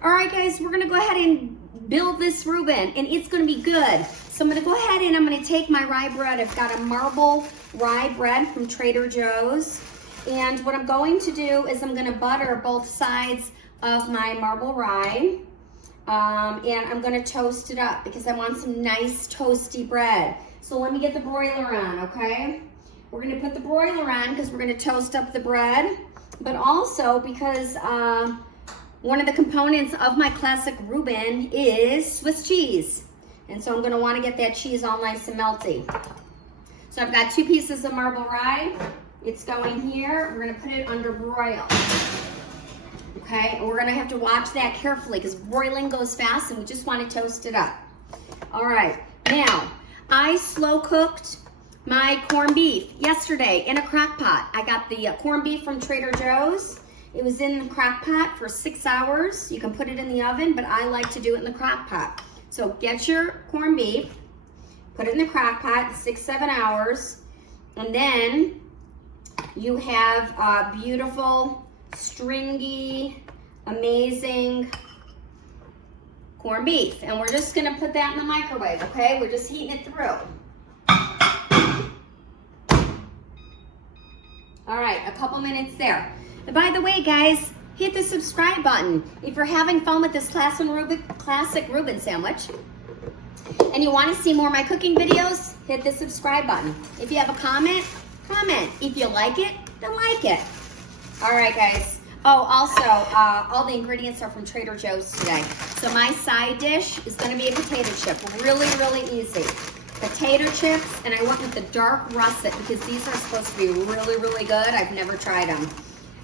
All right, guys, we're gonna go ahead and build this Rueben, and it's gonna be good. So I'm gonna go ahead and I'm gonna take my rye bread. I've got a marble rye bread from Trader Joe's. And what I'm going to do is I'm gonna butter both sides of my marble rye. And I'm gonna toast it up because I want some nice toasty bread. So let me get the broiler on, okay? We're gonna put the broiler on because we're gonna toast up the bread, but also because one of the components of my classic Rueben is Swiss cheese. And so I'm gonna wanna get that cheese all nice and melty. So I've got 2 pieces of marble rye. It's going here. We're gonna put it under broil. Okay, and we're gonna have to watch that carefully because broiling goes fast and we just wanna toast it up. All right, now, I slow cooked my corned beef yesterday in a crock pot. I got the corned beef from Trader Joe's. It was in the crock pot for 6 hours. You can put it in the oven, but I like to do it in the crock pot. So get your corned beef, put it in the crock pot, 6-7 hours, and then you have a beautiful, stringy, amazing corned beef. And we're just gonna put that in the microwave, okay? We're just heating it through. All right, a couple minutes there. And by the way, guys, hit the subscribe button. If you're having fun with this classic Rueben sandwich and you want to see more of my cooking videos, hit the subscribe button. If you have a comment, comment. If you like it, then like it. All right, guys. Oh, also, all the ingredients are from Trader Joe's today. So my side dish is going to be a potato chip. Really, really easy. Potato chips, and I went with the dark russet because these are supposed to be really, really good. I've never tried them.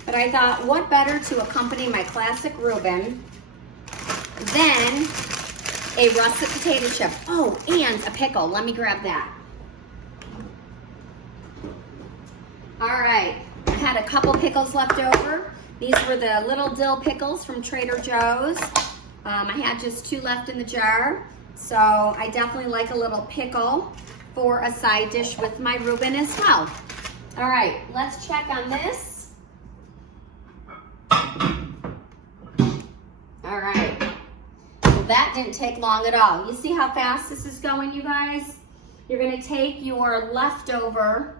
But I thought, what better to accompany my classic Rueben than a russet potato chip. Oh, and a pickle. Let me grab that. All right, I had a couple pickles left over. These were the little dill pickles from Trader Joe's. I had just 2 left in the jar. So I definitely like a little pickle for a side dish with my Rueben as well. All right, let's check on this. All right, so that didn't take long at all. You see how fast this is going, you guys? You're gonna take your leftover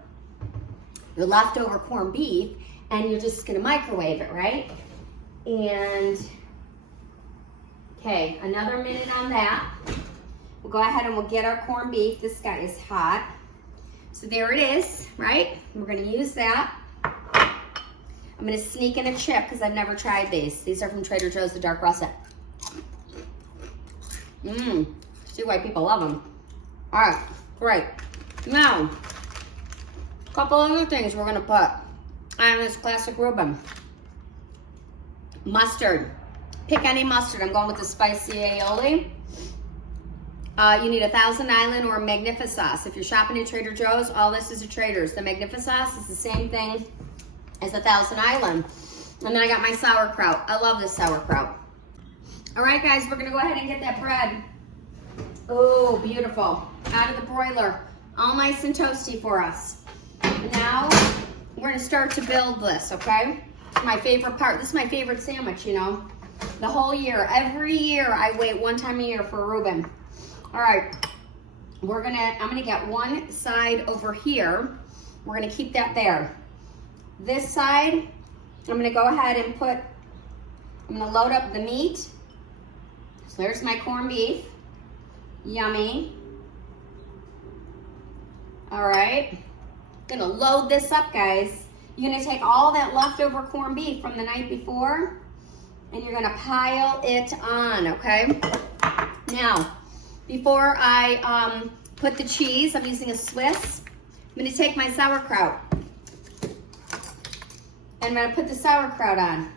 corned beef and you're just gonna microwave it, right? And, okay, another minute on that. We'll go ahead and we'll get our corned beef. This guy is hot. So there it is, right? We're gonna use that. I'm gonna sneak in a chip because I've never tried these. These are from Trader Joe's, the dark russet. See why people love them. All right, great. Now, a couple other things we're gonna put on this classic Rueben. Mustard. Pick any mustard. I'm going with the spicy aioli. You need a Thousand Island or a Magnificsauce. If you're shopping at Trader Joe's, all this is a Trader's. The Magnificauce is the same thing as a Thousand Island. And then I got my sauerkraut. I love this sauerkraut. All right, guys, we're gonna go ahead and get that bread. Oh, beautiful. Out of the broiler. All nice and toasty for us. Now, we're gonna start to build this, okay? It's my favorite part. This is my favorite sandwich, you know. The whole year, every year, I wait one time a year for a Rueben. All right, I'm gonna get one side over here. We're gonna keep that there. This side, I'm gonna go ahead and I'm gonna load up the meat. So there's my corned beef. Yummy. All right, gonna load this up, guys. You're gonna take all that leftover corned beef from the night before and you're gonna pile it on, okay? Now, before I put the cheese, I'm using a Swiss. I'm gonna take my sauerkraut. And I'm gonna put the sauerkraut on,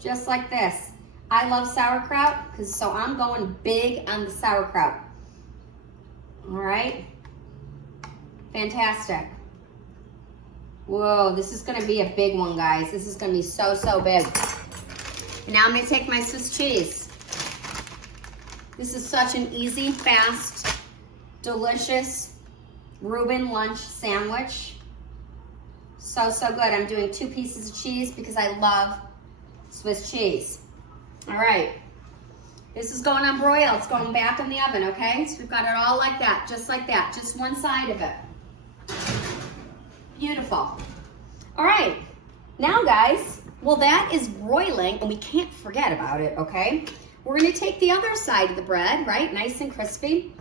just like this. I love sauerkraut, so I'm going big on the sauerkraut. All right, fantastic. Whoa, this is gonna be a big one, guys. This is gonna be so, so big. And now I'm gonna take my Swiss cheese. This is such an easy, fast, delicious Rueben lunch sandwich. So, so good. I'm doing 2 pieces of cheese because I love Swiss cheese. All right, This is going on broil. It's going back in the oven, okay? So we've got it all like that, just one side of it. Beautiful. All right, now guys, well that is broiling and we can't forget about it, okay? We're gonna take the other side of the bread, right? Nice and crispy.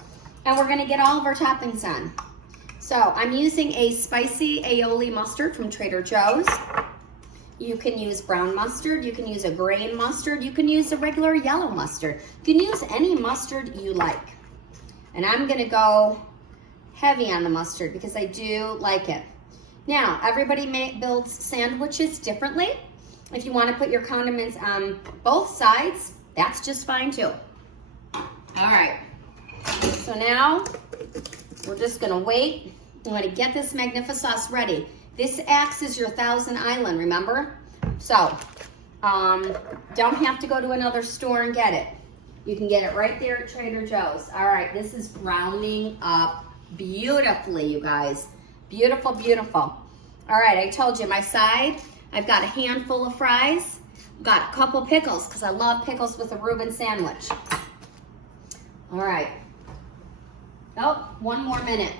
And we're gonna get all of our toppings on. So I'm using a spicy aioli mustard from Trader Joe's. You can use brown mustard, you can use a grain mustard, you can use a regular yellow mustard. You can use any mustard you like. And I'm gonna go heavy on the mustard because I do like it. Now, everybody builds sandwiches differently. If you wanna put your condiments on both sides, that's just fine too. All right, so now we're just gonna wait. I'm gonna get this Magnificsauce ready. This acts as your Thousand Island, remember? So, don't have to go to another store and get it. You can get it right there at Trader Joe's. All right, this is browning up beautifully, you guys. Beautiful, beautiful. All right, I told you my side, I've got a handful of fries, got a couple pickles, because I love pickles with a Rueben sandwich. All right. Oh, one more minute.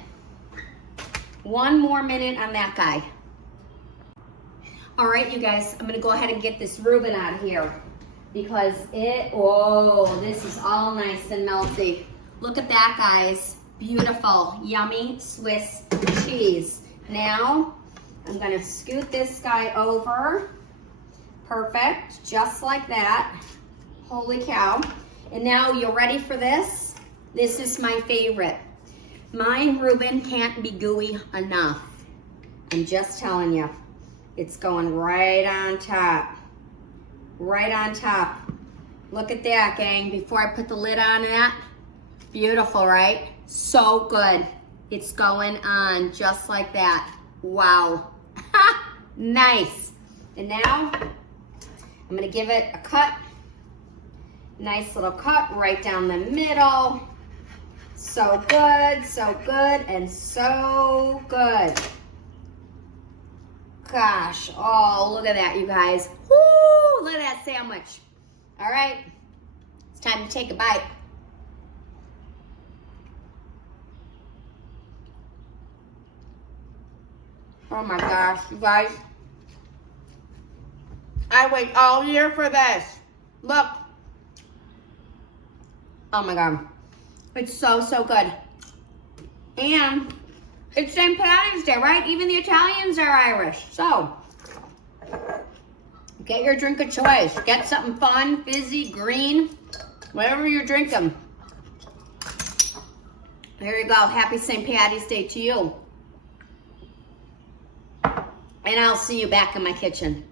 One more minute on that guy. All right, you guys, I'm gonna go ahead and get this Rueben out of here because this is all nice and melty. Look at that, guys. Beautiful, yummy Swiss cheese. Now, I'm gonna scoot this guy over. Perfect, just like that. Holy cow. And now you're ready for this? This is my favorite. My Rueben can't be gooey enough. I'm just telling you. It's going right on top. Right on top. Look at that, gang. Before I put the lid on that. Beautiful, right? So good. It's going on just like that. Wow. Nice. And now, I'm gonna give it a cut. Nice little cut right down the middle. So good, and so good. Gosh, oh, look at that, you guys. Woo, look at that sandwich. All right, it's time to take a bite. Oh my gosh, you guys. I wait all year for this. Look. Oh my God. It's so, so good. And it's St. Patty's Day, right? Even the Italians are Irish. So, get your drink of choice. Get something fun, fizzy, green, whatever you're drinking. There you go. Happy St. Patty's Day to you. And I'll see you back in my kitchen.